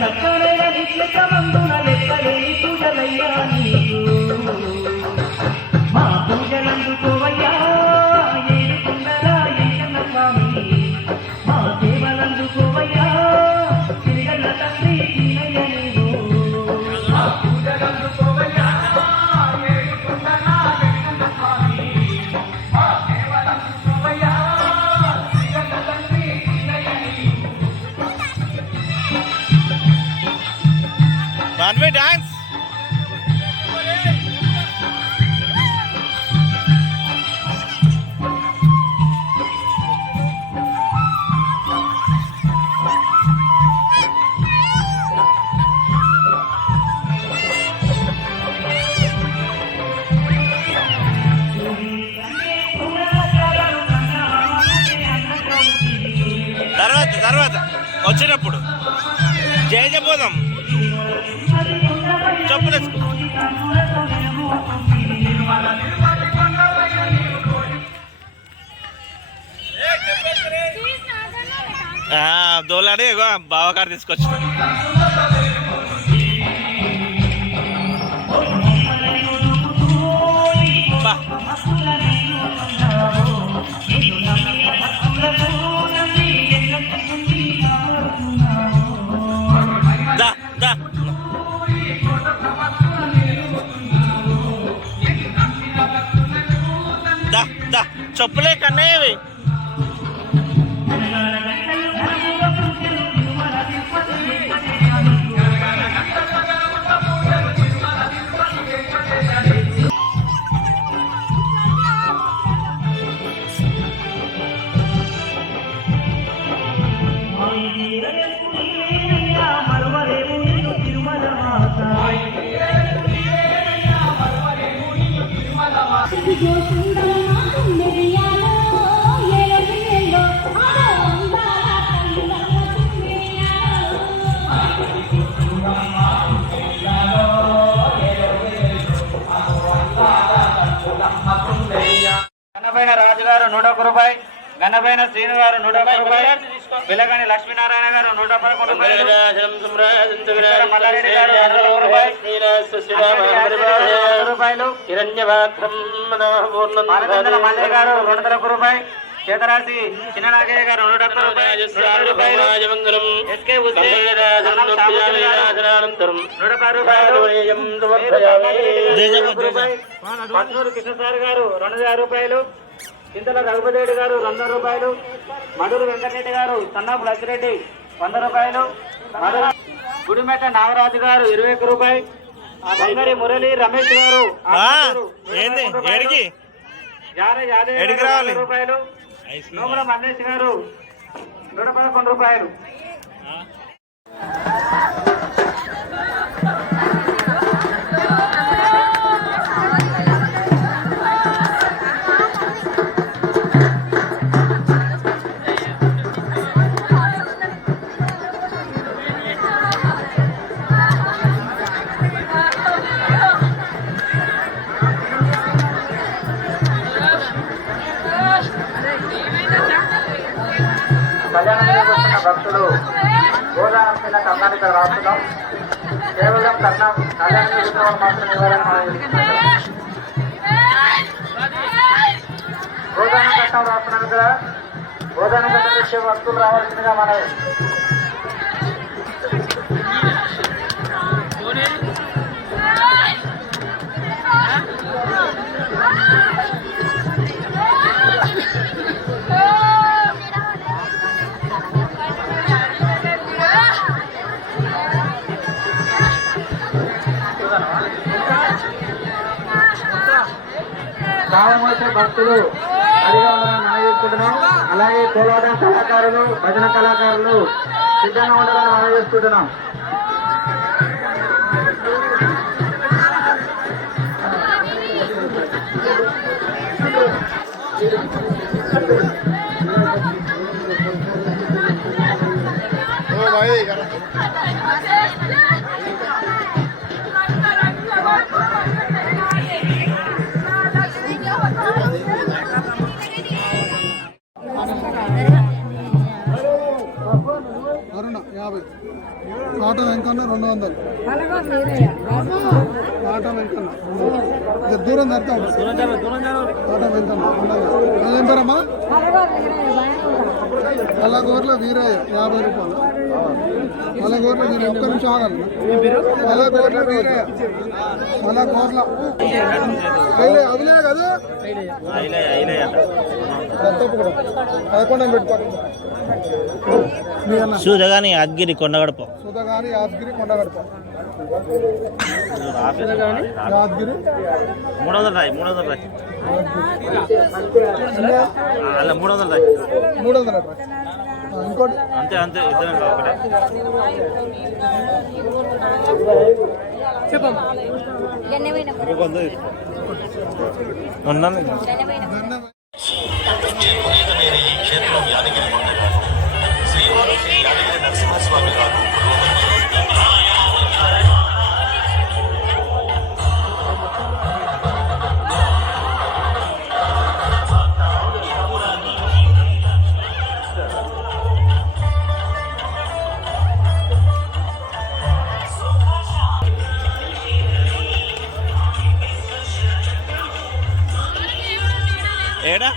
సక్కరైన నిత్యమందున లెక్కలే పూజలయ్యా నీకు మా పూజలందుకోవయ్యా ఏడుకుండరా ఏకన్న స్వామి మా సేవలందుకోవయ్యా తిరిగల్ల తండ్రి చిన్నయ్య నీవు మా పూజలందుకోవయ్యా ఏడుకుండరా ఏకన్న స్వామి మా సేవలందుకోవయ్యా తిరిగల్ల తండ్రి చిన్నయ్య నీవు Ranveer dance. తర్వాత వచ్చేటప్పుడు జయ జపోదాం చెప్పులేసుకో దోలాడి బావకారు తీసుకొచ్చి చెప్పులే కన్నయ్యవి గన్నపైన రాజుగారు 101 రూపాయి, గన్నపైన శ్రీను గారు 101 రూపాయి, పిల్లగాని లక్ష్మీనారాయణ గారు 111 రూపాయలు, మల్లారెడ్డి గారు 100 రూపాయలు, మల్లయ్య గారు 201 రూపాయి, చేతరాశి చిన్ననాగయ్య గారు 170 రూపాయలు, ఎస్కే పట్నూరు కృష్ణసారి గారు 250 రూపాయలు, చింతల రఘుపతిరెడ్డి గారు 200 రూపాయలు, మడూరు వెంకటరెడ్డి గారు సన్నాపు లక్ష్మిరెడ్డి 100 రూపాయలు, గుడిమెట్ట నాగరాజు గారు 21 రూపాయలు, బంగారి మురళి రమేష్ గారు 50 రూపాయలు, నోముల మల్లేష్ గారు 111 రూపాయలు. కళ్యాణానికి వచ్చిన భక్తులు గోదావరి కర్ణాటక ఇక్కడ రాస్తున్నాం. కేవలం కళ్యాణానికి వచ్చిన వాళ్ళు మాత్రం ఇవ్వాలని గోదావరి కట్టం రాస్తున్నాం. ఇక్కడ గోదావరి కట్టం వచ్చే భక్తులు రావాల్సిందిగా మనవి. కాలం వచ్చే భక్తులు అడిగా మనం చేసుకుంటున్నాం. అలాగే కోలాటం కళాకారులు, భజన కళాకారులు సిద్ధంగా ఉండాలని మనం చేసుకుంటున్నాం. అరుణ 50. ఆట వెంకన్న 200. ఆట వెంకన్న దూరం జరుగుతాడు. ఆట వెంకన్న ఏం పేరమ్మా? అలగోర్ల వీరయ్య 50 రూపాయలు. అలగోర్ల వీరయ్య ఒక్క నిమిషం ఆగాలి. అలగోర్ల వీరయ్య అలగోర్ల అదిలే కదా పదకొండ పెట్టుకోండి. సూదగాని యాదగిరి కొండగడప సుధగాని యాదగిరి కొండగడప యాదగిరి 300 రాయి 300 రాయి అలా 300 రాయి 300 ఇంకోటి అంతే అంతే ఇద్దరం ఒకటే ఉన్నాను ఏడా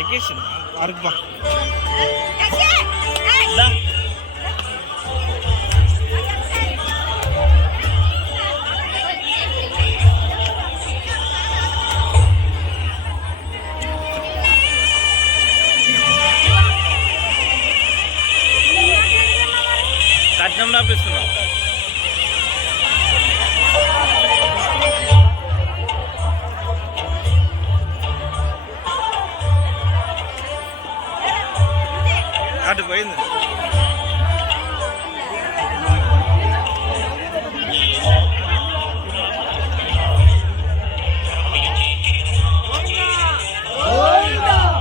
ఎక్కేసి అరుబ్బా కట్నం రాపిస్తున్నావు అటు పోయింది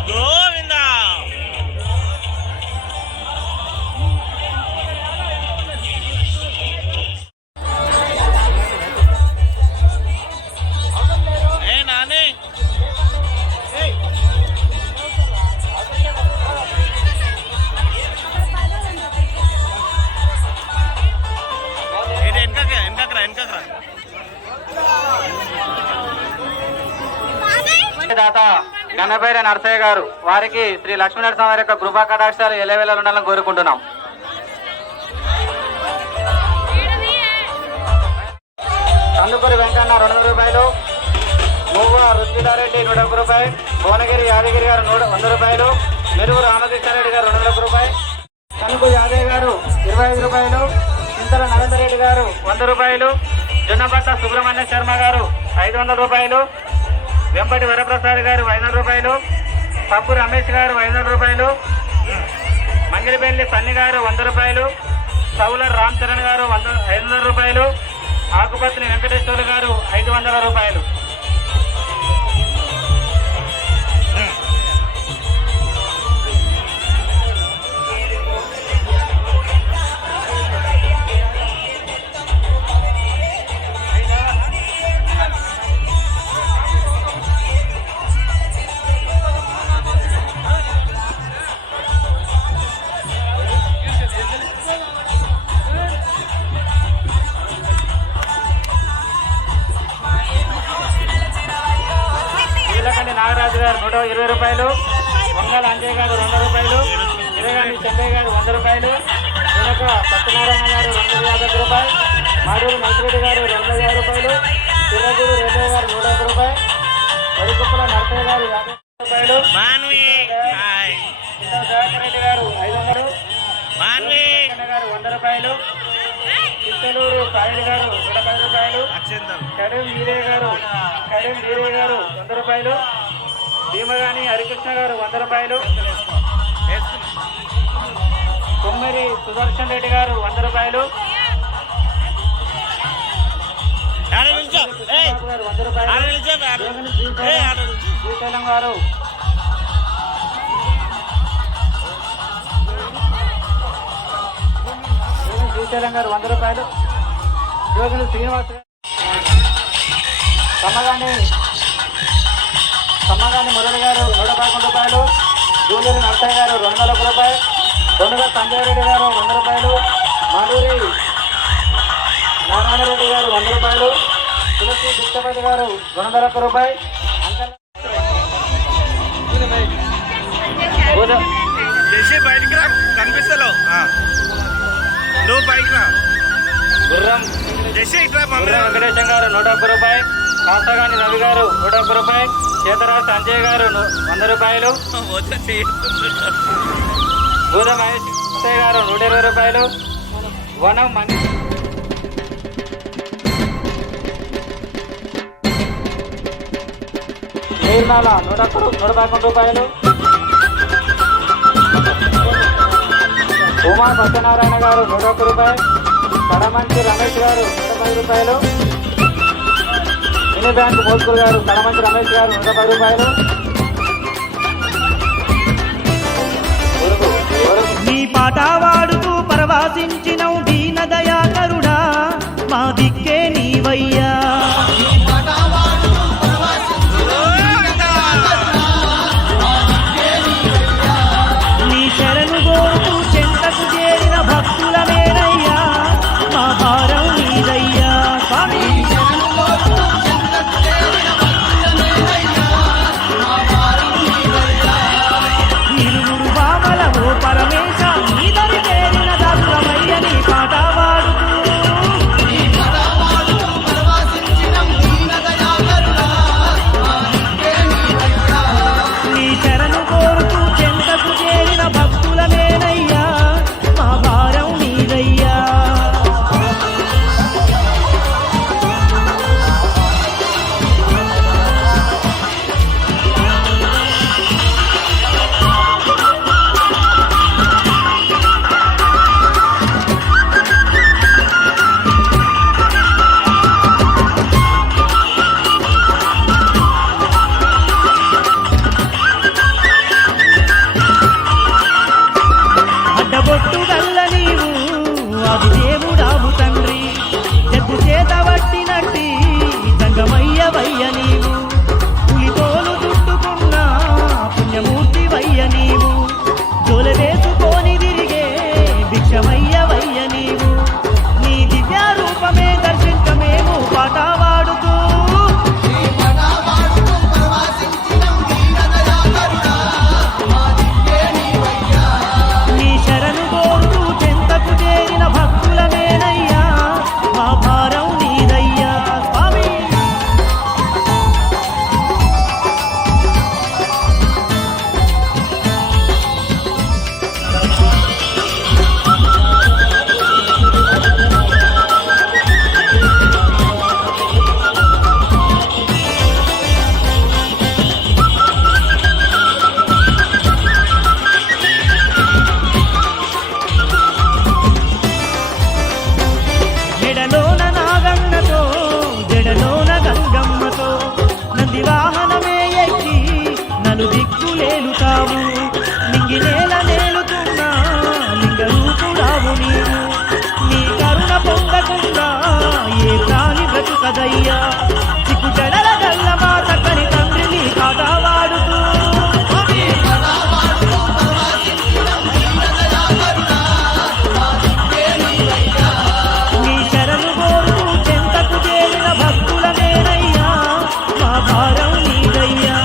గోవిందా ఏ నాని దాత గన్నపేట నరసయ్య గారు వారికి శ్రీ లక్ష్మీనరసింహ వారి యొక్క కృపా కటాక్షాలు ఎల్లవేళ ఉండాలని కోరుకుంటున్నాం. కందుకూరి వెంకన్న 200 రూపాయలు, మూవ రుచిదారెడ్డి 101 రూపాయలు, భువనగిరి యాదగిరి గారు 100 రూపాయలు, మెరుగు రామకృష్ణారెడ్డి గారు 200 రూపాయలు, కనుకు యాదయ్య గారు 25 రూపాయలు, చింతల నరేందర్ రెడ్డి గారు 100 రూపాయలు, జొన్నపట్ల సుబ్రహ్మణ్య శర్మ గారు 500 రూపాయలు, వెంపటి వరప్రసాద్ గారు 500 రూపాయలు, పప్పు రమేష్ గారు 500 రూపాయలు, మంగిలిపల్లి సన్ని గారు 100 రూపాయలు, సౌలర్ రామ్ చరణ్ గారు 500 రూపాయలు, ఆకుపత్రి వెంకటేశ్వర్లు గారు 500 రూపాయలు. నాగరాజు గారు 120 రూపాయలు, వంగల అంజయ్ గారు 200 రూపాయలు, ఇరగాని చెన్నయ్య గారు 100 రూపాయలు, వెనక సత్యనారాయణ గారు 250 రూపాయలు, మాడూరు మైత్రెడ్డి గారు 250 రూపాయలు, చిరగూరు రేలయ్య గారు 101 రూపాయలు, వరికుప్పల నరసయ్య గారు 50 రూపాయలు, రెడ్డి గారు 500, గారు 100 రూపాయలు, చిత్తలూరు సాయిల్ గారు 110 రూపాయలు, కడిం వీరయ్య గారు 100 రూపాయలు, భీమగాని హరికృష్ణ గారు 100 రూపాయలు, కొమ్మిరి సుదర్శన్ రెడ్డి గారు 100 రూపాయలు, 100 రూపాయలు, శ్రీశైలం గారు శ్రీశైలం గారు 100 రూపాయలు, జోగిని శ్రీనివాస్ గారు కమ్మగాని సమ్మగాని మురళి గారు 111 రూపాయలు, జూలూరి నర్సయ్య గారు 201 రూపాయలు, దొండగ సంజయ్ రెడ్డి గారు 100 రూపాయలు, మాడూరి నారాయణరెడ్డి గారు 100 రూపాయలు, తులసి గుప్తపతి గారు 201 రూపాయలు, జెసి బయటికి రా, కనిపిస్తలేవు. నువ్వు బయటికి రా. గుర్రం జెసి ఇట్లా గుర్రం వెంకటేశం గారు 101 రూపాయలు, కాసగాని రవి గారు 101 రూపాయలు, చేతరాజు సంజయ్ గారు 100 రూపాయలు, బూద మహేష్ గారు 120 రూపాయలు, వనం మణి నీర్మాల 111 రూపాయలు, ఉమా సత్యనారాయణ గారు 101 రూపాయలు, కడమంచి రమేష్ గారు 110 రూపాయలు, మినీ బ్యాంక్ మోస్కూర్ గారు కడమంచి రమేష్ గారు 110 రూపాయలు, నీ పాట వాడుతూ పరవాసించినవు దీన దయాకరుడా, మా దిక్కే నీవయ్యా. నీ శరణు కోరుతూ చెంతకు చేరిన భక్తుల మేరయ్యా, మా భారం నీదయ్యా స్వామి. నిలుగురు బామలవో పరమేశ నీదరి చేరిన దాసులమయ్య నీ పాట వాడుతూ నీ శరణు కోరుతూ చెంతకు చేరిన భక్తుల మేనయ్యా, మా భారం నీదయ్యా. అడ్డబొట్టు గల్ల నీవు అది దేవుడావు తండ్రి, జగ్గు చేత పట్టినట్టి సంగమయ్య వయ్య నీవు, పులితోలు చుట్టుకున్న పుణ్యమూర్తి వయ్య నీవు, జోల వేసుకొని తిరిగే భిక్షమయ్య వయ్య నీవు, నీ దివ్య రూపమే దర్శించమేము పాట వాడుతూ. నీ శరణు కోరుతూ చెంతకు చేరిన భక్తుల మేనయ్యా, మా భారం నీదయ్యా స్వామి. మెడలోన నాగన్నతో జడలోన గంగమ్మతో నంది వాహనమే ఎక్కి నలు దిక్కులేలుతావు, నింగి నేల నేలుతున్నా లింగ రూపుడావు నీవు, నీ కరుణ పొందకుండా ఏ ప్రాణి బ్రతుకదయ్యా, చిక్కు జడల గల్ల మా చక్కని తండ్రి నీ పాట వాడుతూ. నీ శరణు కోరుతూ చెంతకు చేరిన భక్తుల మేనయ్యా, మా భారం నీదయ్యా.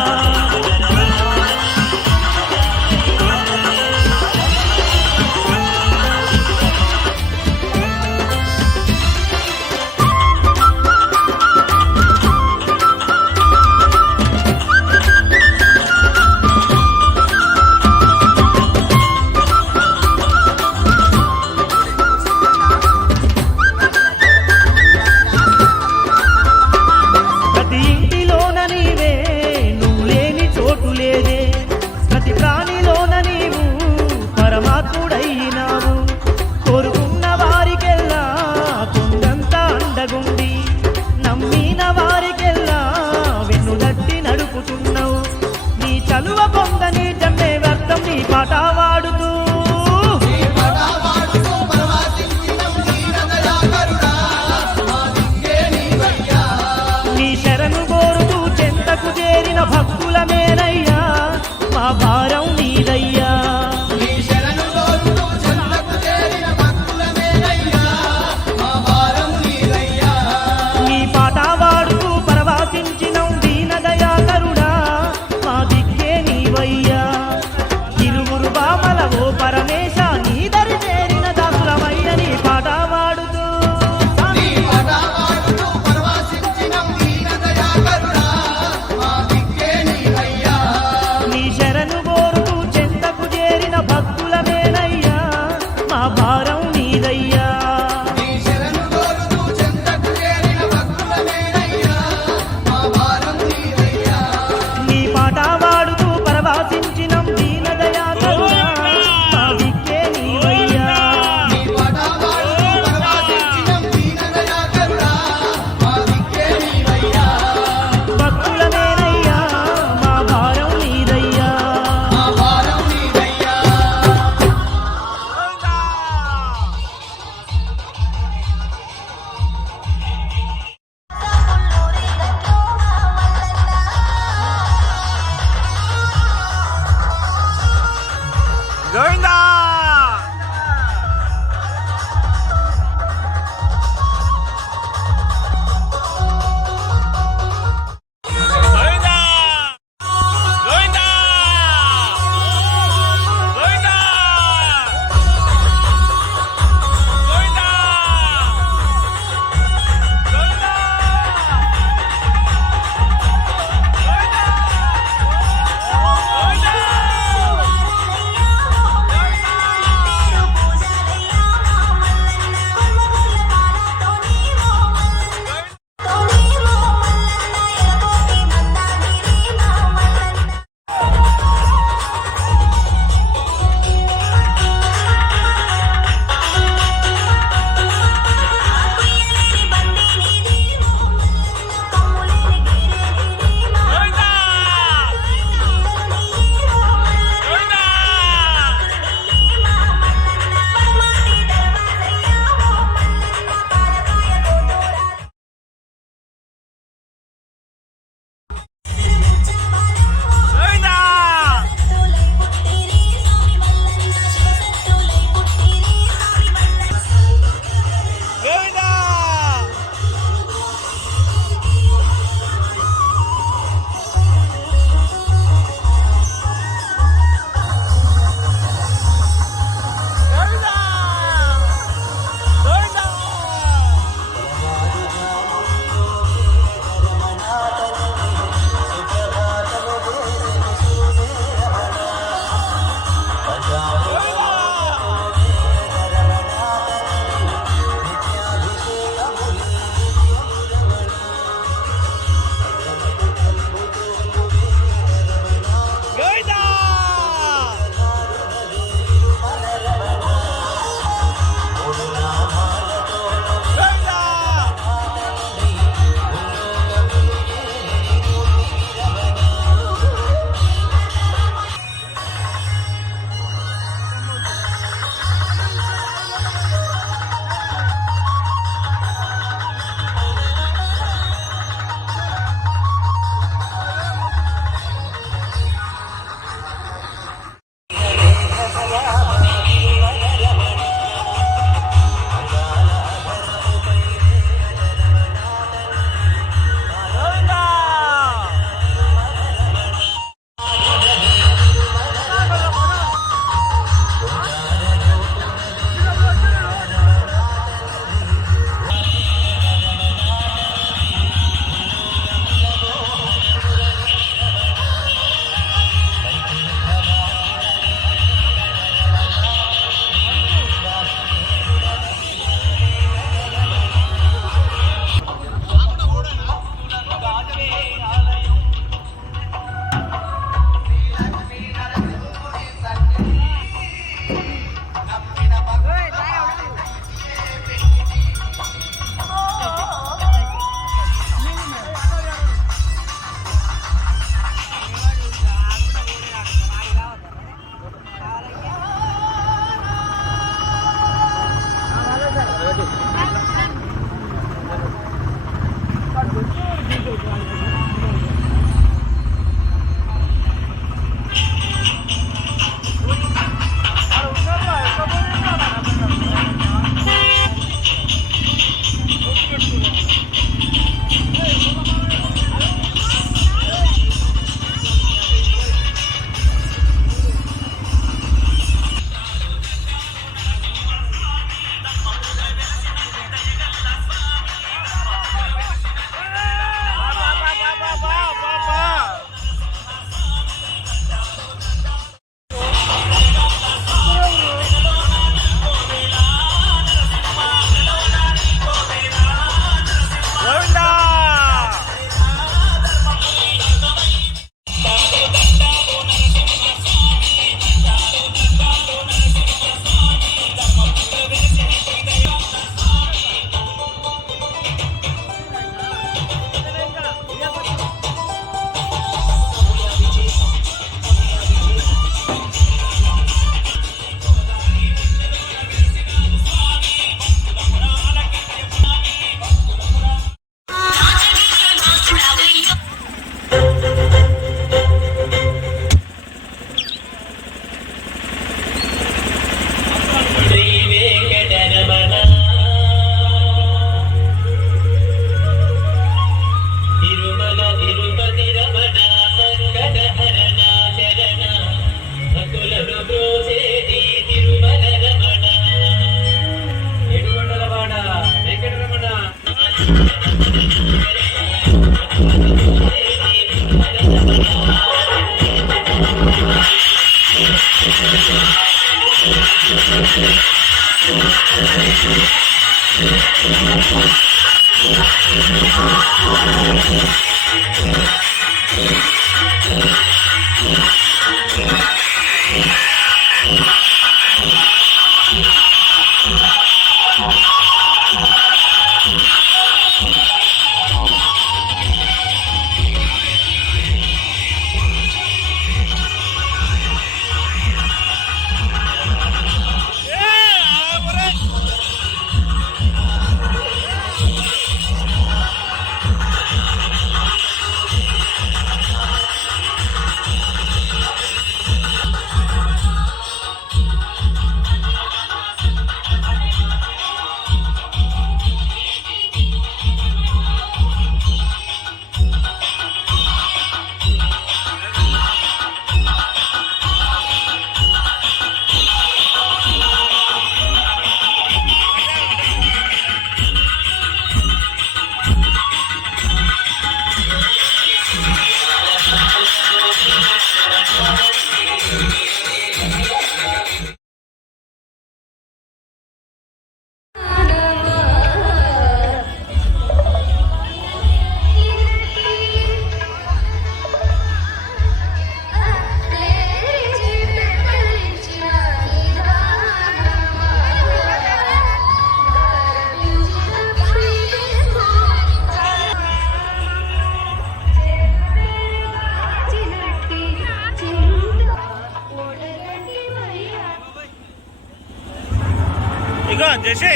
ఇగో జేసీ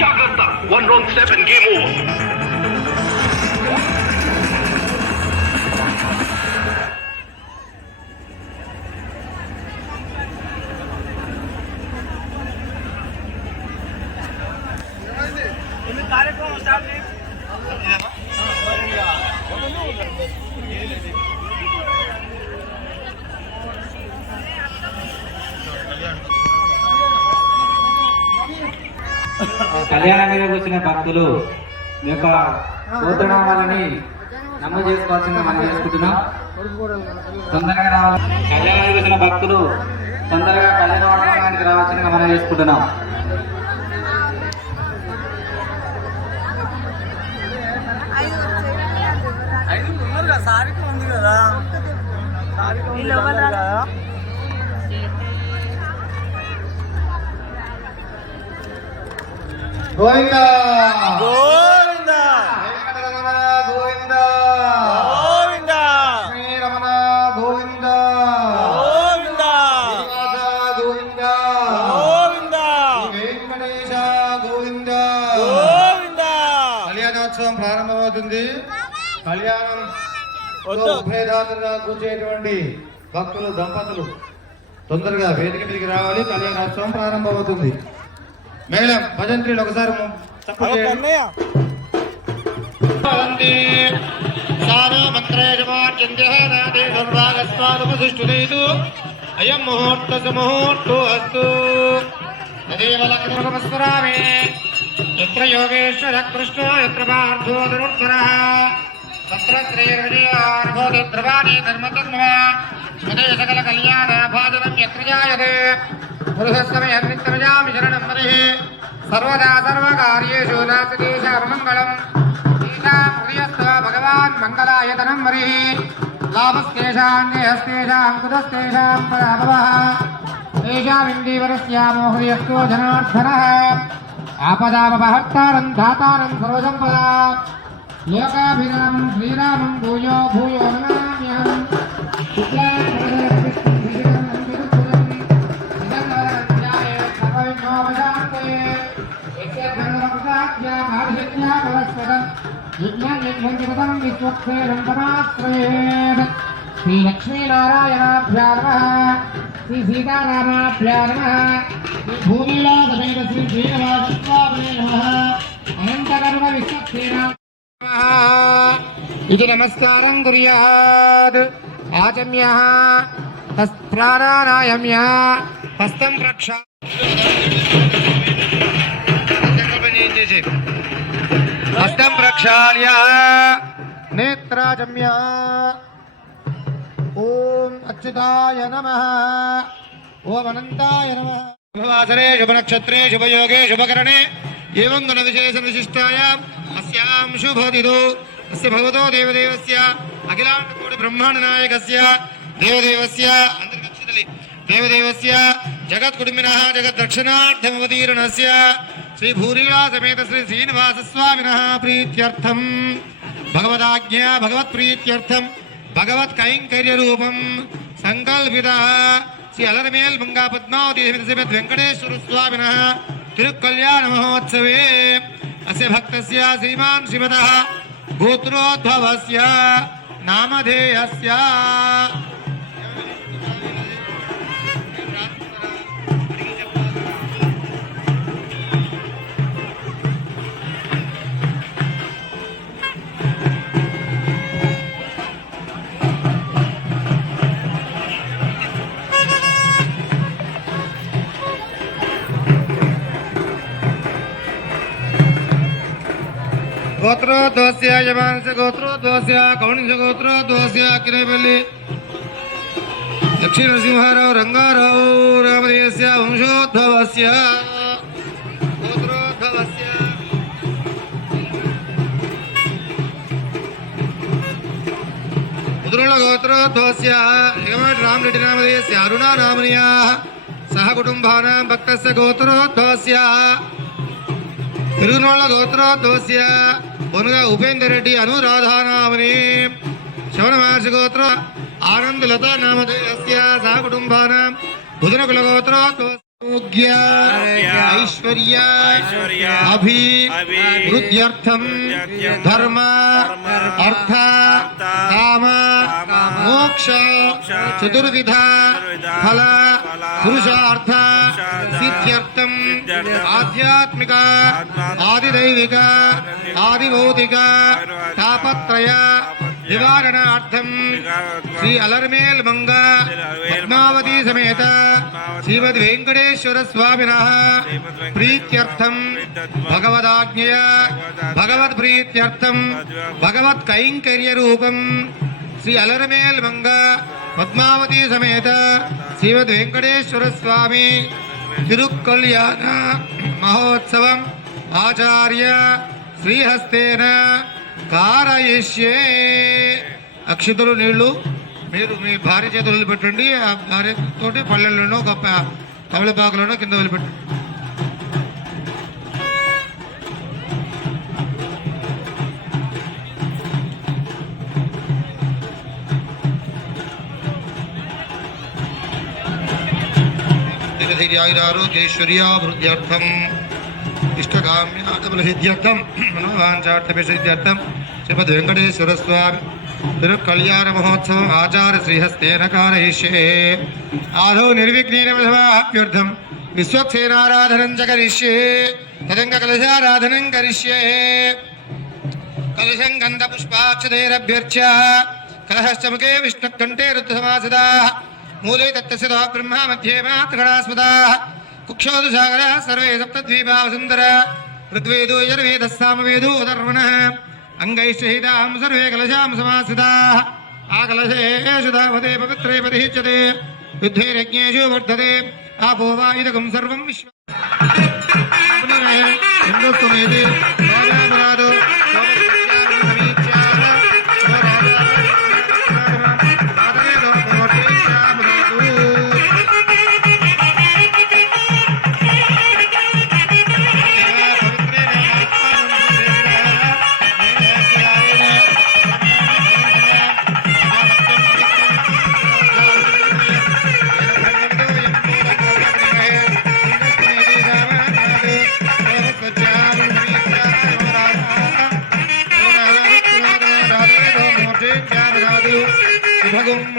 జాగ్రత్త 1 round 7 గేమ్ ఓవర్ కార్యక్రమం స్టార్ట్ చేయి కళ్యాణం మీద కూర్చున్న భక్తులు మీ యొక్క గోత్రనామాలని నమోదు చేసుకోవాల్సిందిగా మనం చేసుకుంటున్నాం. తొందరగా రావాలి. కళ్యాణం మీద కూర్చున్న భక్తులు తొందరగా కళ్యాణ మండపానికి రావాల్సిందిగా మనం చేసుకుంటున్నాం. గోవింద గోవింద వెంకటరమణ గోవింద గోవింద శ్రీరమణ గోవింద గోవింద శ్రీనివాస గోవింద గోవింద వెంకటేశ గోవింద గోవింద. కళ్యాణోత్సవం ప్రారంభమవుతుంది. కళ్యాణం ఉభయదాతలుగా కూర్చేటువంటి భక్తులు దంపతులు తొందరగా వేదిక మీదకి రావాలి. కళ్యాణోత్సవం ప్రారంభమవుతుంది. మేళం భజంత్రీలు ఒకసారి చప్పట్లు చేయండి. అయం ముహూర్త ముహూర్తో అస్తు తదేవ లగ్నమస్మరామి యత్ర యోగేశ్వర కృష్ణో యత్ర పార్థో ధనుర్ధరః తత్ర శ్రీర్విజయార్భోతి ద్రవాణి ధర్మతన్మా స్మృతే సకల కళ్యాణ భాజనం యత్ర జాయతే పురుషస్సమయం నిత్యమిజామి శరణం మరిః సర్వదా సర్వకార్యేషు నాస్తిదేశాపమంగళం ఈశాం హృదయస్థ భగవాన్ మంగళాయతనం మరిః లాభస్తేషాం దేహస్తేషాం కుతస్తేషాం పరాభవః తేషామిందీవరస్యామో హృదయస్థో జనార్దనః ఆపదామపహర్తారం ధాతారం సర్వసంపదా లోకాభిరామం శ్రీరామం భూయో భూయో నమామ్యహం శ్రీ లక్ష్మీనారాయణాభ్యా నమః శ్రీ సీతారామాభ్యా నమః శ్రీ భూమిలాసమేత శ్రీ శ్రీనివాసస్వామినే నమః అనంతకర్మ విశ్వక్సేనా ఇది నమస్కారం కుర్యాద్ ఆచమ్య ప్రాణాయామ్య హస్తం ప్రక్ష హస్తం ప్రక్షాళ్య నేత్రాజమ్య ఓం అచ్యుతాయ నమః ఓం అనంతాయ నమః శుభవాసరే శుభనక్షత్రే శుభయోగే శుభకరణే ఏవం గుణ విశేష విశిష్టాయాం అస్యాం శుభదిదో అస్య భగవతో దేవదేవస్య అఖిలాండ కోటి బ్రహ్మాండ నాయకస్య దేవదేవస్య అంతర్గచ్చతలి దేవదేవస్య జగత్ కుటుంబినః జగత్ దక్షిణార్థమవతీర్ణస్య శ్రీ భూరీళా సమేత శ్రీ శ్రీనివాస స్వామినః ప్రీత్యర్థం భగవదాజ్ఞా భగవత్ ప్రీత్యర్థం భగవత్ కైంకర్య రూపం సంకల్పిత శ్రీ అలరమేల్ మంగా పద్మావతి శ్రీమద్ వెంకటేశ్వర స్వామినః తిరుకల్యాణ మహోత్సవే అస్య భక్తస్య శ్రీమాన్ శ్రీమతః గోత్రోద్భవస్య నామధేయస్య గోత్రోద్వస్య యమానస గోత్రోద్వస్య కౌణిజ గోత్రోద్వస్య కిరేపల్లి దక్షిణ నరసింహారావు రంగారావు రామదేవస్య వంశోద్భవస్య గోత్రోద్భవస్య ముద్రుల గోత్రోద్భవస్య యమట్ రామరెడ్డి రామదేవస్య అరుణా రామనీయా సహ కుటుంబానాం భక్తస్య గోత్రోద్భవస్య తిరునోళ్ళ గోత్రోద్భవస్య బొనుగా ఉపేందర్ రెడ్డి అనురాధానామని శ్రవణ మహర్షి గోత్ర ఆనందలత నామధేయస్య సహ కుటుంబానాం బుధనకుల గోత్రోద్భవస్య ఐశ్వర్య అభివృద్ధ్యర్థం ధర్మ అర్థ కామ మోక్ష చతుర్విధ ఫల పురుషార్థ సిద్ధ్యర్థం ఆధ్యాత్మిక ఆదిదైవిక ఆదిభౌతిక తాపత్రయ నివారణార్థం శ్రీ అలర్మేల్ మంగ పద్మావతి సమేత శ్రీమద్ వెంకటేశ్వర స్వామినః ప్రీత్యర్థం భగవదాజ్ఞయ భగవద్ ప్రీత్యర్థం భగవత్ కైంకర్య రూపం శ్రీ అలర్మేల్ మంగ పద్మావతి సమేత శ్రీమద్ వెంకటేశ్వర స్వామి తిరుకల్యాణ మహోత్సవం ఆచార్య శ్రీహస్తేన కారయిష్యే. అక్షితులు నీళ్లు మీరు మీ భార్య చేతులు వదిలిపెట్టండి. ఆ భార్యతోటి పల్లెల్లోనో గొప్ప తమలపాకులోనో కింద వదిలిపెట్టండి. ధైర్యారోగ్యేశ్వర్యాభివృద్ధ్యర్థం ఇష్టకామ్యార్థం మనోవాంఛార్థం శ్రీమద్ వెంకటేశ్వర స్వామి తిరుకల్యాణ మహోత్సవం ఆచార్య శ్రీహస్తేన కారయిష్యే. ఆదౌ నిర్విఘ్నేన విధవాభ్యర్థం విశ్వక్సేనారాధనం చ కరిష్యే. తదంగ కలశారాధనం కరిష్యే. కలశం గంధ పుష్పాక్షతైరభ్యర్చ్య కలహశ్చముఖే విష్ణుకంఠే రుద్రసమాసదాః మూలే తత్తస్య బ్రహ్మ మధ్యే మాతృగణాస్మదాః కుక్షోదుసాగరः సర్వే సప్తద్వీపా వసుంధర ఋగ్వేదో యజుర్వేదः సామవేదో అథర్వణः అంగైశ్చైతాం సర్వే కలశాం సమాసితాః ఆకలశేషు ధావతే పవిత్రే పరిహిచ్యతే యుద్ధైర్యజ్ఞేషు వర్ధతే ఆపో వా ఇదకం సర్వం విశ్వ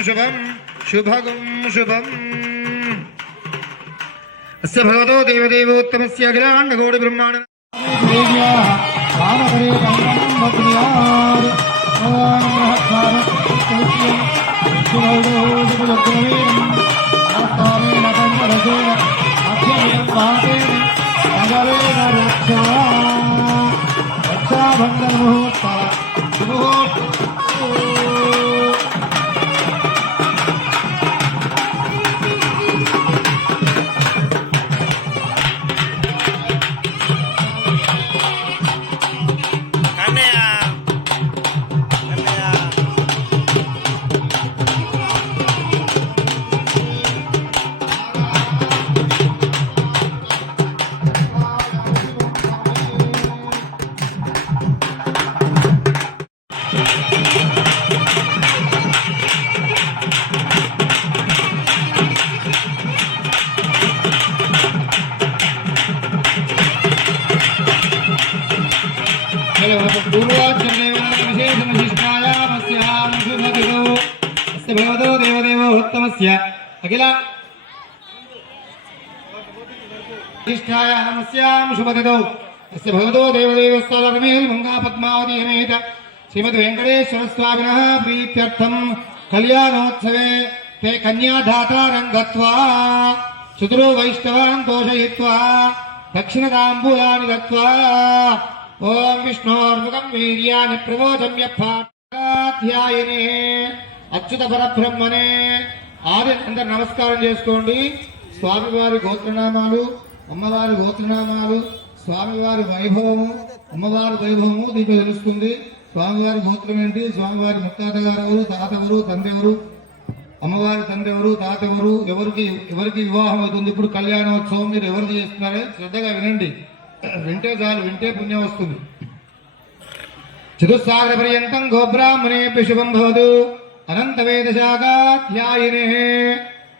శుభం శుభగం శుభం. అస్య భగవతో దేవదేవోత్తమస్య అఖిలాండకోటి బ్రహ్మాండ भगवतो देवदेवो उत्तमस्य अखिल अधिष्ठाय नमस्यां शुभदितौ अस्य भगवतो देवदेवस्वलर्मेल मंगा पद्मावती समेत श्रीमद् वेंकटेश्वर स्वामिनः प्रीत्यर्थं कल्याणोत्सवे ते कन्यादातारं गत्वा चतुरो वैष्णवान् तोषयित्वा दक्षिणताम्बूलानि दत्त्वा ओम विष्णोर्मुखं वीर्याणि प्रवोचम्य पाठाध्यायिने అచ్యుత పరబ్రహ్మనే ఆది అందరు నమస్కారం చేసుకోండి. స్వామివారి గోత్రనామాలు, అమ్మవారి గోత్రనామాలు, స్వామివారి వైభవము, అమ్మవారి వైభవము దీంట్లో తెలుస్తుంది. స్వామివారి గోత్రం ఏంటి, స్వామివారి ముత్తాత గారు ఎవరు, తాత ఎవరు, తండ్రి ఎవరు, అమ్మవారి తండ్రి ఎవరు, తాత ఎవరు, ఎవరికి వివాహం అవుతుంది, ఇప్పుడు కళ్యాణోత్సవం మీరు ఎవరు చేస్తున్నారో శ్రద్ధగా వినండి. వింటే చాలు, వింటే పుణ్యం వస్తుంది. చతుస్సాగర పర్యంతం గోబ్రాహ్మణేభ్య శుభం భవతు. అనంత వేదశాఖాధ్యాయినే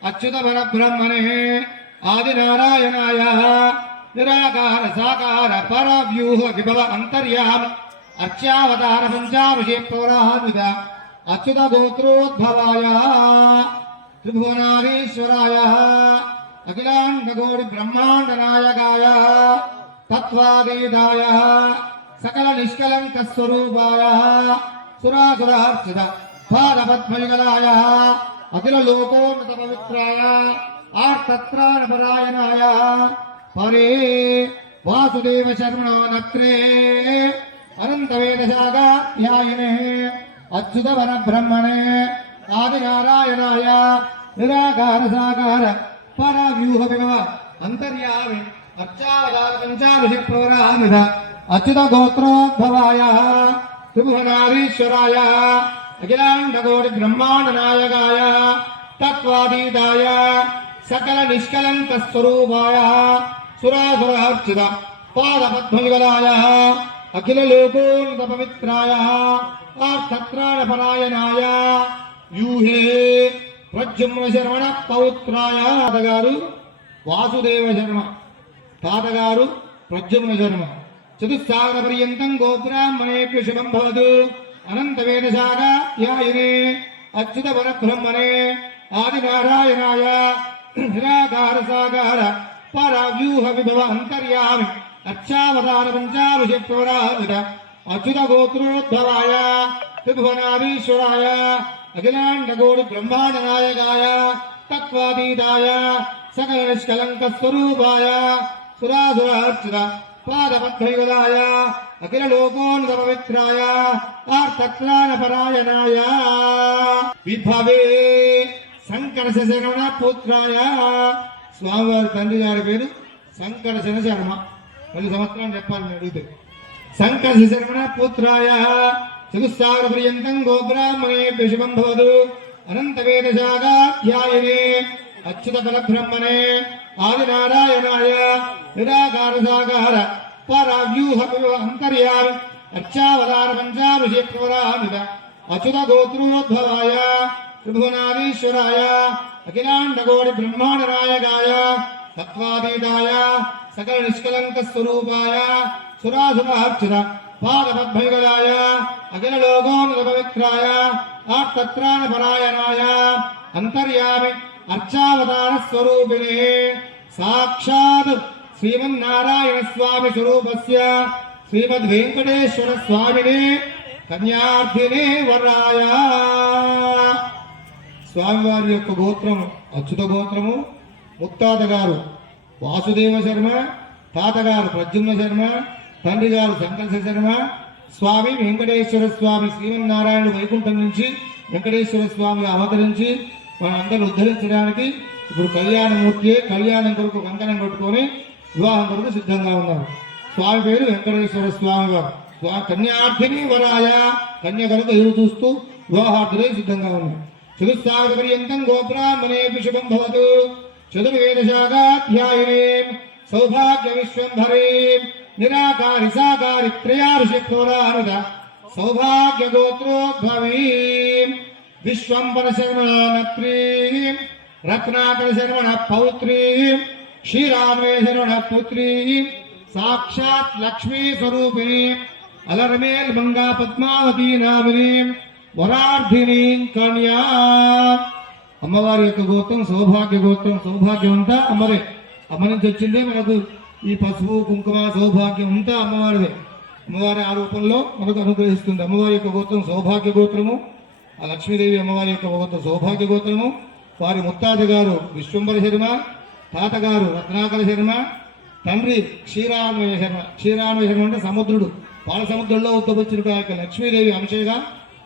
అచ్యుత పరబ్రహ్మణే ఆదినారాయణాయ నిరాకార సాకార పరవ్యూహ విభవ అంతర్యామ అర్చావతార పంచాభిషేక పౌరాన్విత అచ్యుత గోత్రోద్భవాయ త్రిభువనాధీశ్వరాయ అఖిలాండకోటి బ్రహ్మాండ నాయకాయ తత్వాదీతాయ సకల నిష్కలంక స్వరూపాయ సురాసురార్చిత పాదపద్మయుగలాయ అఖిల లోకోన్నత పవిత్రాయ ఆర్తత్రాణపరాయణాయ పరే వాసుదేవ శర్మణో నక్రే అనంత వేదశాఖాధ్యాయినే అచ్యుత పరబ్రహ్మణే ఆదినారాయణాయ నిరాకార సాకార పరవ్యూహ విభవ అంతర్యామి అర్చావతార పంచాభిషేక పౌరాన్విత అచ్యుత గోత్రోద్భవాయ త్రిభువనాధీశ్వరాయ అఖిలాండకోటి బ్రహ్మాండ నాయకాయ తత్వాదీతాయ సకల నిష్కలంక స్వరూపాయ సురాసురహర్చిత పాదపద్మయుగలాయ అఖిల లోకోన్నత పవిత్రాయ ఆర్తత్రాణపరాయణాయ యూహే ప్రద్యుమ్న శర్మణ పౌత్రాయ తాతగారు వాసుదేవ శర్మ, తాతగారు ప్రద్యుమ్న శర్మ. చతుస్సాగర పర్యంతం గోబ్రాహ్మణేభ్య శుభం భవతు. అనంత వేదశాఖాధ్యాయినే అచ్యుత పరబ్రహ్మణే ఆదినారాయణాయ నిరాకార సాకార పరవ్యూహ విభవ అంతర్యామి అర్చావతార పంచాభిషేక పౌరాన్విత అచ్యుత గోత్రోద్భవాయ త్రిభువనాధీశ్వరాయ అఖిలాండకోటి బ్రహ్మాండ నాయకాయ తత్వాదీతాయ సకల నిష్కలంక స్వరూపాయ సురాసురార్చిత పాదపద్మయుగలాయ అఖిల లోకోన్నత పవిత్రాయ ఆర్తత్రాణపరాయణాయ విభవే సంకర్ష శరణ పుత్రాయ. స్వామివారి తండ్రి గారి పేరు సంకర్షణ శర్మ. 10 సంవత్సరాలు చెప్పాలి నేను అడిగితే. సంకర్ష శర్మణ పుత్రాయ చతుస్సాగర పర్యంతం గోబ్రాహ్మణేభ్య శుభం భవతు. అనంత వేదశాఖాధ్యాయినే అచ్యుత పరబ్రహ్మణే ఆదినారాయణాయ నిరాకార సాకార పరవ్యూహ విభవ అంతర్యామి అర్చావతార పంచాభిషేక పౌరాన్విత అచ్యుత గోత్రోద్భవాయ త్రిభువనాధీశ్వరాయ అఖిలాండకోటి బ్రహ్మాండ నాయకాయ తత్వాదీతాయ సకల నిష్కలంక స్వరూపాయ సురాసురార్చిత పాదపద్మయుగలాయ అఖిల లోకోన్నత పవిత్రాయ ఆర్తత్రాణపరాయణాయ అంతర్యామి అర్చావతార స్వరూపిణే సాక్షాత్ శ్రీమన్నారాయణ స్వామి స్వరూపస్య శ్రీమద్ వెంకటేశ్వర స్వామినే కన్యార్థినే వరాయ. స్వామివారి యొక్క గోత్రము అచ్యుత గోత్రము. ముత్తాత గారు వాసుదేవ శర్మ, తాతగారు ప్రద్యుమ్న శర్మ, తండ్రి గారు సంకర్ష శర్మ. స్వామి వెంకటేశ్వర స్వామి శ్రీమన్నారాయణుడు వైకుంఠం నుంచి వెంకటేశ్వర స్వామిగా అవతరించి మనందరూ ఉద్ధరించడానికి ఇప్పుడు కళ్యాణమూర్తి కళ్యాణం కొరకు కంకణం కట్టుకొని వివాహం కొరకు సిద్ధంగా ఉన్నారు. స్వామి పేరు వెంకటేశ్వర స్వామి వారు. కన్యార్థిని వరాయ, కన్య కొరకు ఎదురు చూస్తూ వివాహార్థులై సిద్ధంగా ఉన్నారు. చతుస్సాగర పర్యంతం గోబ్రాహ్మణేభ్య శుభం భవతు. చతుర్వేదశాఖాధ్యాయినే సౌభాగ్య విశ్వంభరే నిరాకారి సాకారి త్రయాభిషేక పౌరాన్విత సౌభాగ్య గోత్రోద్భవీ విశ్వంబర శర్మణీ రత్నాకర శర్మణ పౌత్రీ శ్రీరామే శర్మణ పుత్రీ సాక్షాత్ లక్ష్మీ స్వరూపిణి అలరమేల్ మంగా పద్మావతీ నామిని వరార్థిని కన్యా. అమ్మవారి యొక్క గోత్రం సౌభాగ్య గోత్రం. సౌభాగ్యం అంతా అమ్మదే. అమ్మ నుంచి వచ్చిందే మనకు ఈ పసుపు కుంకుమ సౌభాగ్యం అంతా అమ్మవారిదే. అమ్మవారి ఆ రూపంలో మనకు అనుగ్రహిస్తుంది. అమ్మవారి యొక్క గోత్రం సౌభాగ్య గోత్రము. ఆ లక్ష్మీదేవి అమ్మవారి యొక్క గోత్రం సౌభాగ్య గోత్రము. వారి ముత్తాత గారు విశ్వంబర శర్మ, తాతగారు రత్నాకర శర్మ, తండ్రి క్షీరాన్వయ శర్మ. క్షీరాన్వయ శర్మ అంటే సముద్రుడు. పాల సముద్రంలో ఉద్భవించిన ఆ యొక్క లక్ష్మీదేవి అంశగా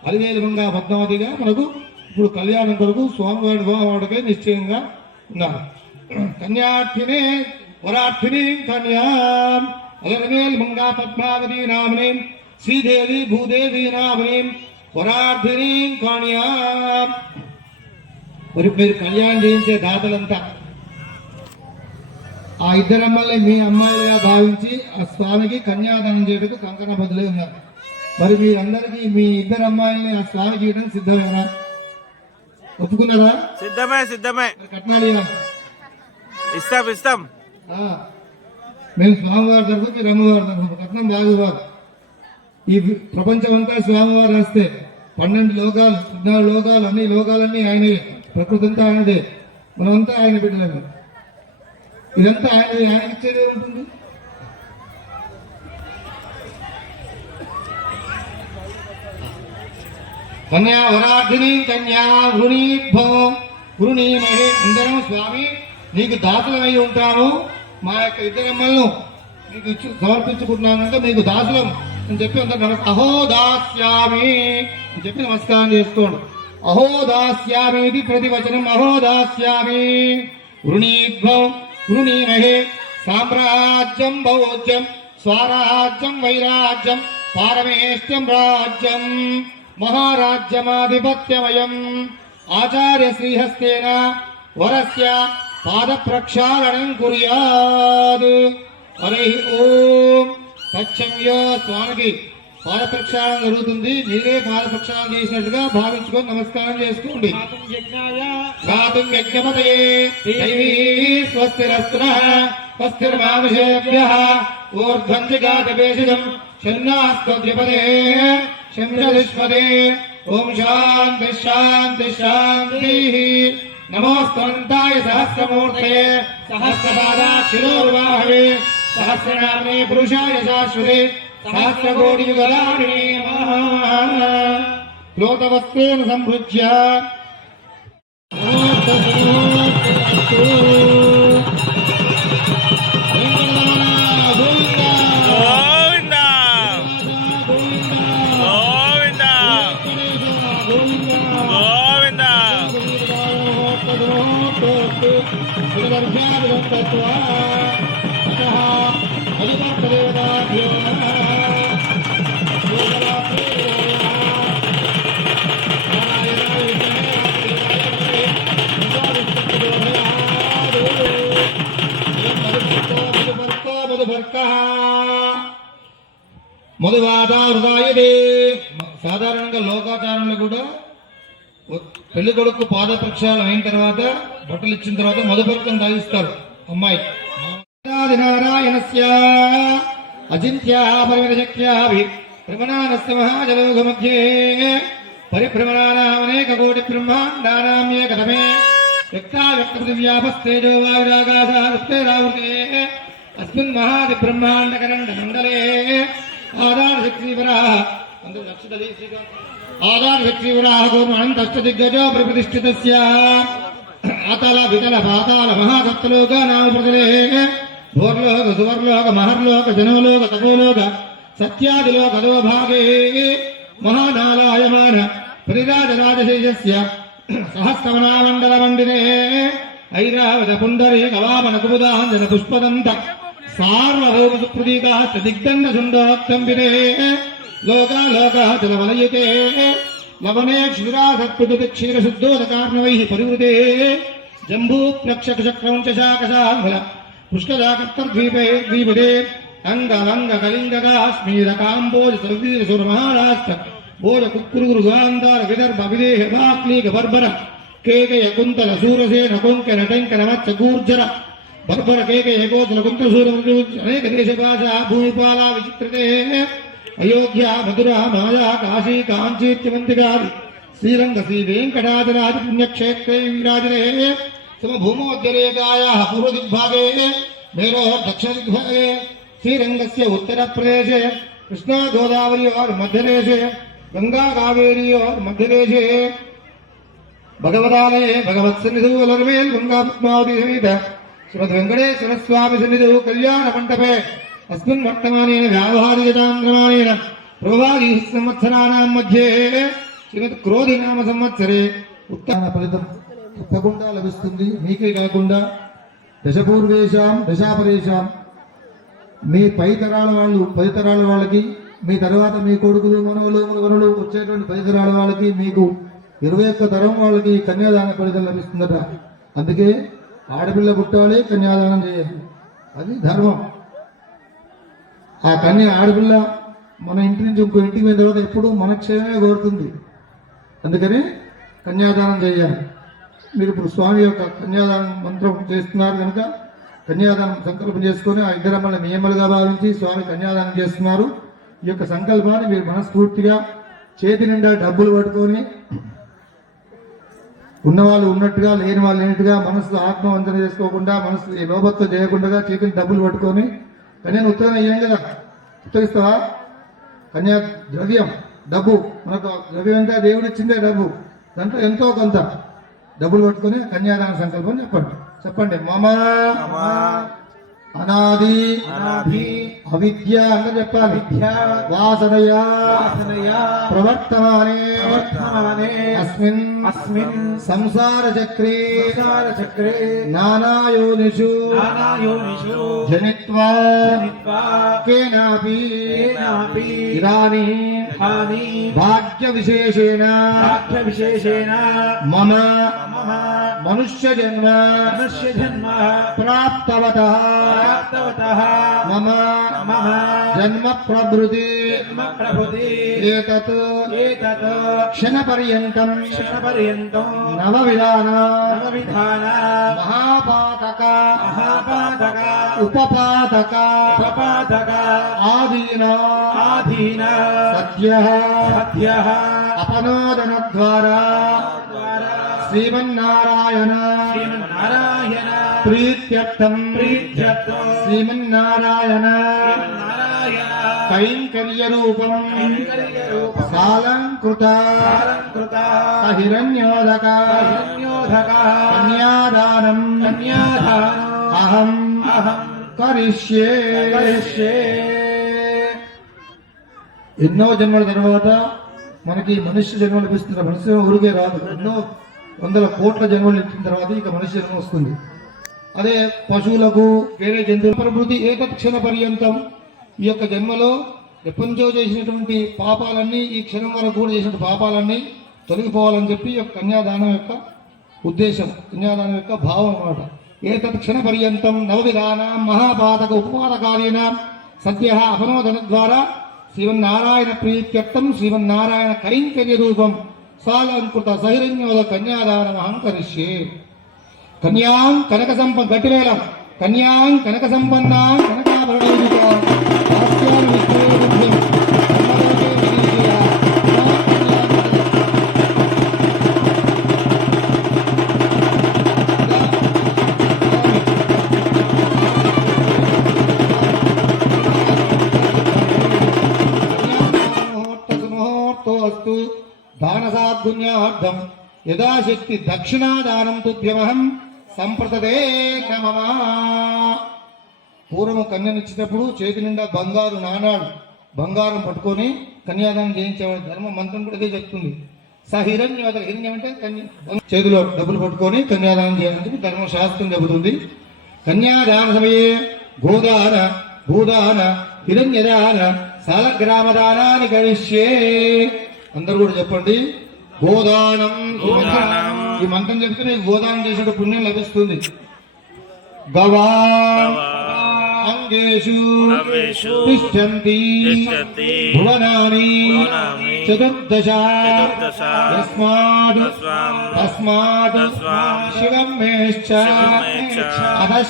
అలివేలుమంగా పద్మావతిగా మనకు ఇప్పుడు కళ్యాణం కొరకు స్వామివారి వివాహాడికే నిశ్చయంగా ఉన్నారు. కన్యార్థినే వరార్థిని కన్యా అలవేలుమంగా పద్మావతి నామిని శ్రీదేవి భూదేవి నామిని వరార్థిని కన్యా. మరి మీరు కళ్యాణం చేయించే దాతలంతా ఆ ఇద్దరు అమ్మాయిని మీ అమ్మాయిలుగా భావించి ఆ స్వామికి కన్యాదానం చేయడానికి కంకణ బదులే ఉన్నారు. మరి మీరందరికీ మీ ఇద్దరు అమ్మాయిల్ని ఆ స్వామికి ఇవ్వడానికి సిద్ధమేనా? ఒప్పుకున్నారా? సిద్ధమే. కట్నాలు ఇవ్వాలి. ఇస్తాం. మేము స్వామివారి తరఫు, మీరు అమ్మవారి తరఫు. కట్నం బాగా ఇవ్వాలి. ఈ ప్రపంచం అంతా స్వామివారు వస్తే 12 లోకాలు 14 లోకాలు అన్ని లోకాలన్నీ ఆయనే. ప్రకృతి అంతా ఆయనదే. మనమంతా ఆయన బిడ్డలేము. ఇదంతా ఆయన ఇచ్చేదే ఉంటుంది. కన్యా వరార్థిని కన్యా వృణీభో వృణీమహే. అందరం స్వామి నీకు దాసులమై ఉంటాము. మా యొక్క ఇద్దరమ్మలను నీకు సమర్పించుకుంటున్నానంటే మీకు దాసులం అని చెప్పి అందరూ అహో దాస్యామి అని చెప్పి నమస్కారం చేసుకోండి. అహో దాస్యామి ఇది ప్రతివచనం. అహో దాస్యామి వృణీభో వృణీమహే. సామ్రాజ్యం భోజ్యం స్వరాజ్యం వైరాజ్యం పారమేష్ట్యం రాజ్యం మహారాజ్యమాధిపత్యమయం ఆచార్య శ్రీహస్తేన వరస్య పాద ప్రక్షాళనం కుర్యాద్. హరి ఓం తచ్చమ్య. స్వామికి పాద ప్రక్షాళన జరుగుతుంది. మీరే పాద ప్రక్షాళన చేసినట్టుగా భావించుకొని నమస్కారం చేసుకోండి. గాతుం యజ్ఞపతయే దైవీ స్వస్తిరస్త్రః స్వస్తిర్మానుషేభ్యః ఊర్ధ్వం జిగాతపేషజం షణ్ణాస్త్వద్విపదే శంజలిష్పదే. ఓం శాంతి శాంతి శాంతి. నమోస్తవంతాయ సహస్రమూర్తయే సహస్రపాదాక్షిరోర్వాహవే సహస్రనామే పురుషాయ శాశ్వతే సహస్రకోటియుగలాడినే నమః. క్లోతవస్త్రేణ సంభృజ్య మధువాదావృతాయదే. సాధారణంగా లోకాచారంలో కూడా పెళ్లి కొడుకు పాద ప్రక్షాళన అయిన తర్వాత బట్టలు ఇచ్చిన తర్వాత మధుపర్కం తాగిస్తారు అమ్మాయి. నారాయణస్య అజింత్యా పరిమితశక్త్యా భ్రమణానస్య మహాజలోక మధ్యే పరిభ్రమణానాం అనేక కోటి బ్రహ్మాండానాం ఏకతమే వ్యక్తావ్యక్త పృథివ్యాపస్తేజో వాయురాకాశావృతే అస్మిన్ మహాది బ్రహ్మాండ కరండ మండలే ఆధారశక్తివరాః అందరూ లక్షదలి ఆధారశక్తివరాః గోర్మణంతష్టదిగ్గజో ప్రతిష్ఠితస్య అతల వితల పాతాళ మహాసప్తలోకానాం ప్రజలే భోర్లోక సువర్లోక మహర్లోక జనోలోక తపోలోక సత్యాదిలోక అధోభాగే మహానాలాయమాన పరిరాజరాజశేషస్య సహస్రవనామండల మండినే ఐరావత పుండరీక వామన కుముదాంజన పుష్పదంత సార్వభౌమ సుప్రదీకాశ్చ దిగ్దండ శుండోత్తంబినే లోకాలోకాచలవలయితే లవనే క్షీరాసత్పుటి క్షీరశుద్ధోదకార్ణవైః పరివృతే జంబూప్లక్షకచక్రం చ శాకశాంబల పుష్కజాకర్తర్ద్వీపే ద్వీపదే అంగవంగ కలింగగాస్మీరకాంబోజ సర్వీర సురమహారాష్ట్ర భోజ కుక్కురుగురు గాంధార విదర్భ విదేహ బాక్లీక బర్బర కేకయ కుంతల సూరసేన కొంకణ టంకర మత్స గూర్జర బర్బర కేకయ గోతుల కుంతల సూర అనేక దేశ భాష భూమిపాల విచిత్రతే అయోధ్య మధుర మాయా కాశీ కాంచీత్యవంతిగాది శ్రీరంగ శ్రీ వెంకటాచలాది పుణ్యక్షేత్రే విరాజనే సమభూమోద్యరేకాయాः పూర్వదిగ్భాగే మేరోः దక్షిణదిగ్భాగే శ్రీరంగस्य उत्तरप्रदेशे कृष्णा गोदावर्योः मध्यदेशे गंगा कावेर्योः मध्यदेशे भगवदालये भगवत्सन्निधौ वलर्वेल् गंगा पद्मावती समेत श्रीमद् वेंकटेश्वर स्वामी सन्निधौ कल्याण मंडपे अस्मिन् वर्तमानेन व्यावहारिकतांक्रमाणेन प्रभावी संवत्सराणां मध्ये श्रीमद् क्रोधि नाम संवत्सरे उत्तम फलितं తప్పకుండా లభిస్తుంది. మీకే కాకుండా దశపూర్వేషాం దశాపరేషాం మీ పై తరాల వాళ్ళు 10 తరాల వాళ్ళకి, మీ తర్వాత మీ కొడుకులు మనవలు మునవరులు వచ్చేటువంటి 10 తరాల వాళ్ళకి, మీకు 21 తరం వాళ్ళకి కన్యాదాన ఫలితం లభిస్తుందట. అందుకే ఆడపిల్ల పుట్టాలి, కన్యాదానం చేయాలి, అది ధర్మం. ఆ కన్య ఆడపిల్ల మన ఇంటి నుంచి ఇంకో ఇంటికి పోయిన తర్వాత ఎప్పుడు మన క్షేమే కోరుతుంది. అందుకని కన్యాదానం చేయాలి. మీరు ఇప్పుడు స్వామి యొక్క కన్యాదానం మంత్రం చేస్తున్నారు కనుక కన్యాదానం సంకల్పం చేసుకొని ఆ ఇద్దరమ్మల నియమాలుగా భావించి స్వామి కన్యాదానం చేస్తున్నారు. ఈ యొక్క సంకల్పాన్ని మీరు మనస్ఫూర్తిగా చేతి నిండా డబ్బులు పట్టుకొని ఉన్నవాళ్ళు ఉన్నట్టుగా లేని వాళ్ళు లేనట్టుగా మనసు ఆత్మవంచన చేసుకోకుండా మనసు లోభత్వం చేయకుండా చేతిని డబ్బులు పట్టుకొని కన్యాను ఉత్తరం అయ్యాం కదా, ఉత్తరిస్తావా? కన్యా ద్రవ్యం డబ్బు, మనకు ద్రవ్యం అంటే దేవుడు ఇచ్చిందే డబ్బు, దాంట్లో ఎంతో కొంత డబ్బులు పట్టుకొని కన్యాదాన సంకల్పం చెప్పండి. మమ అనాది అవిద్య అందరూ చెప్పాలి. వాసనయా ప్రవర్తమానే అస్మిన్ సంసార చక్రే నానాయోనిషు జనిత్వా కేనాపి ఇదానీం భాగ్య విశేషేణ మమ మనుష్య జన్మ ప్రాప్తవతః మమ జన్మ ప్రభృతి ఏతత్ క్షణ పర్యంతం నవవిధాన మహాపాతక ఉపపాతక ఆదీనా సద్యః అపనోదన ద్వారా శ్రీమన్నారాయణ ప్రీత్యర్థం శ్రీమన్నారాయణ కైంకర్య రూపం సాలంకృత హిరణ్యోదక కన్యాదానం అహం కరిష్యే. ఎన్నో జన్మల తర్వాత మనకి మనుష్య జన్మ లభిస్తుంది. మనుష్య ఊరికే రాదు, ఎన్నో 100 కోట్ల జన్మలు ఇచ్చిన తర్వాత ఇక మనిషి జన్మ వస్తుంది. అదే పశువులకు వేరే జంతువుల ప్రవృత్తి ఏకక్షణ పర్యంతం, ఈ యొక్క జన్మలో ఎప్పటించో చేసినటువంటి పాపాలన్నీ ఈ క్షణం వరకు కూడా చేసినటువంటి పాపాలన్నీ తొలగిపోవాలని చెప్పి ఈ యొక్క కన్యాదానం యొక్క ఉద్దేశం, కన్యాదానం యొక్క భావం అన్నమాట. ఏతక్షణ పర్యంతం నవవిధాన మహాపాతక ఉపపాతకాలీన సద్య అపనోదన ద్వారా శ్రీమన్నారాయణ ప్రీత్యర్థం శ్రీమన్నారాయణ కైంకర్య రూపం సాలంకృత సహిరణ్యోద కన్యాదానం అహంకరిష్యే. కన్యాం కనక గట్టివేళ కన్యాం కనక సంపన్నా ముహూర్తోస్తు దానసాద్గుణ్యార్థం యథాశక్తి దక్షిణాదానం తుభ్యమహం సంప్రతదే నమః. పూర్వం కన్యనిచ్చినప్పుడు చేతి నిండా బంగారు నాణాలు బంగారం పట్టుకొని కన్యాదానం చేయించేవాడు. ధర్మ మంత్రం కూడా ఇదే చెప్తుంది. హిరణ్యోద, హిరణ్యం అంటే చేతిలో డబ్బులు పట్టుకొని కన్యాదానం చేయాలని ధర్మశాస్త్రం చెబుతుంది. కన్యాదాన సమయే గోదాన భూదాన హిరణ్యదాన సాలగ్రామదానాన్ని కరిష్యే. అందరూ కూడా చెప్పండి. గోదానం, ఈ మంత్రం చెప్తే నీకు గోదానం చేసిన పుణ్యం లభిస్తుంది. గవా अंगेषु अवेषु तिष्ठन्ति तिष्ठन्ति भुवनानि भुवनानि चतुर्दश चतुर्दश यस्मात् तस्मात् तस्मात् शिवं मेश्च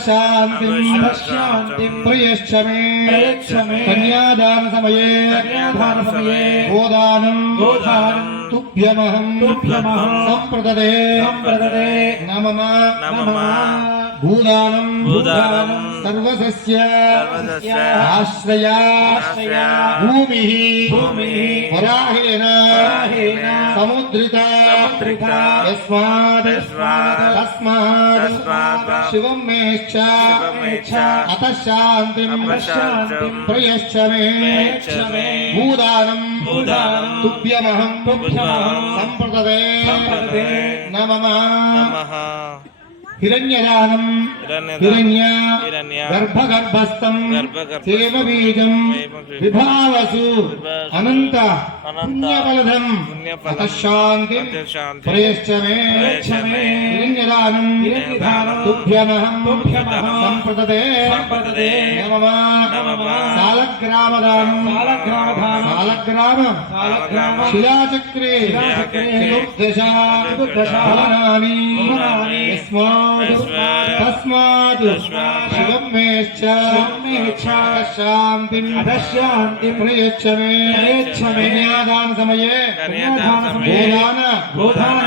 शान्तिं प्रियश्च मे कन्यादान समये गोदानं तुभ्यमहं संप्रददे नमः भूदानं सर्वसस्य आश्रया भूमिः वराहेण समुद्रिता यस्मात् तस्मात् शिवं मेश्च अतः शान्तिं प्रयश्च मे भूदानं तुभ्यमहं संप्रददे नमः हिरण्यदानं हिरण्य गर्भगर्भस्थं सेमबीजं विभावसु अनंत पुण्यफलदं अतः शान्तिं प्रयश्च मे हिरण्यदानं तुभ्यमहं संप्रददे नमः सालग्रामदानं सालग्राम शिलाचक्रे चतुर्दश फलनानि तस्मात् शिवं मेश्च शान्तिं प्रयच्छ मे कन्यादान समये भूदान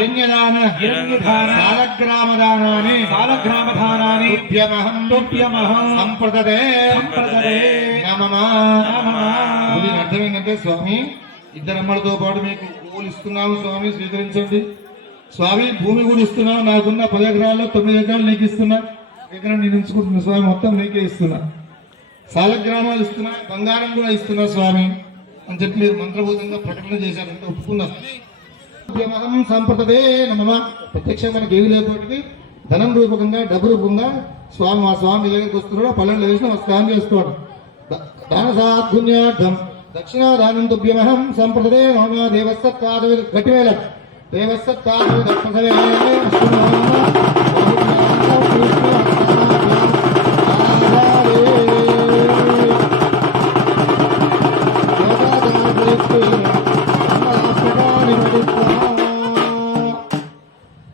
हिरण्यदान सालग्रामदानानि तुभ्यमहं संप्रददे నమః. దీని అర్థం ఏంటంటే స్వామి ఇద్దరమ్మలతో పాటు మీకు పువ్వులు ఇస్తున్నాము స్వామి స్వీకరించండి. స్వామి భూమి కూడా ఇస్తున్నావు, నాకున్న 10 ఎకరాల్లో 9 ఎకరాలు నీకు ఇస్తున్నా, ఎకరం నేను ఉంచుకుంటున్నా స్వామి, మొత్తం నీకే ఇస్తున్నా. సాలగ్రామాలు ఇస్తున్నా, బంగారం కూడా ఇస్తున్నా స్వామి అని చెప్పి మీరు మంత్రభూతంగా ప్రకటన చేశారంటే ఒప్పుకున్నారు. సంప్రదదే నమః. ప్రత్యక్షంగా మనకి ఏమి లేకపోతే ధనం రూపకంగా డబ్బు రూపంగా స్వామి మా స్వామి దగ్గరికి వస్తున్నాడు, పల్లెలు వేసిన నమస్కారం చేసుకోవడం. దాన సాధున్యార్థం దక్షిణాదానం తుభ్యమహం సంప్రదదే నమః. దేవసత్పాద గట్టివేల దేవసత్పాద దక్షిణవే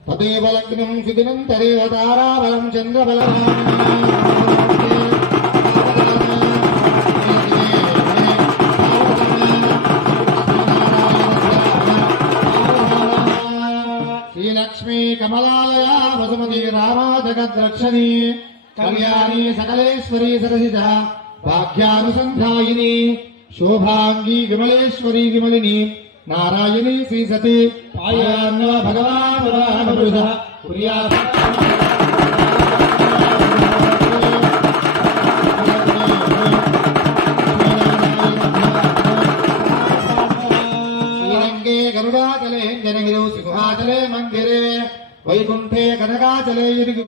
తదేవ లగ్నం సుదినం తదేవ తారాబలం చంద్రబలం శ్రీలక్ష్మీ కమలాలయ వసుమతి రామా జగద్రక్షణి కళ్యాణి సకలేశ్వరీ సరసిజ భాగ్యానుసంధాయిని శోభాంగి విమలేశ్వరీ విమలిని నారాయణి శ్రీ సతి పాయాన్న భగవాన్ ప్రియా శ్రీరంగే గరుడాచలే జనగిరౌ సింహాచలే మందిరే వైకుంఠే కనకాచలే ఇరుగు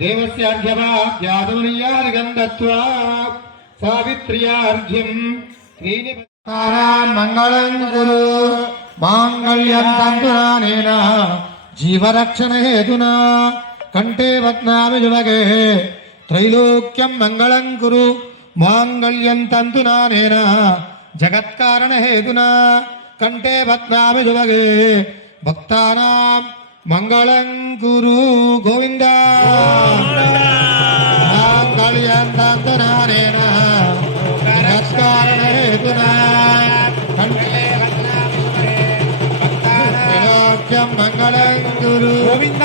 దేవస్యార్ఘ్యమాధ్యాదమునియాదిగంధత్వా సావిత్ర్యార్ఘ్యం మంగళం గురు మాంగళ్యం తంతునానేన జీవరక్షణ హేతునా కంఠే బధ్నామి యువగే త్రైలోక్యం మంగళం కురు మాంగళ్యం తంతునానేన జగత్కారణ హేతునా కంఠే బధ్నామి యువగే భక్తానాం మంగళం కురు గోవింద మంగళ్యం తంతునానేన జగత్కారణ హేతునా కంఠే బధ్నామి యువగే భక్తానాం మంగళం కురు గోవింద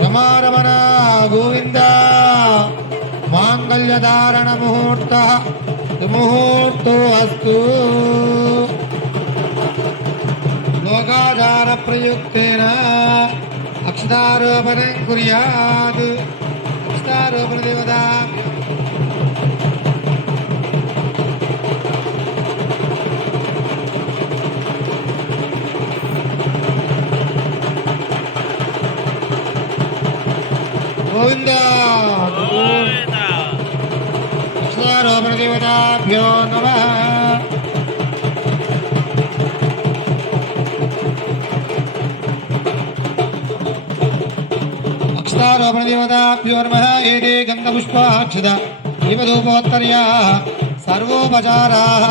రమారమణ గోవింద మాంగళ్యధారణ ముహూర్త ముహూర్తో అస్తు లోకాధార ప్రయుక్తేన అక్షతారోపణం కుర్యాత్ అక్షతారోపణ దేవతా గోవింద అక్షతారోపణ దేవతాభ్యో నమః అక్షతారోపణ దేవతాభ్యో నమః ఏదే గంధపుష్పాక్షత దీపధూపోత్తర్యాः సర్వోపచారాः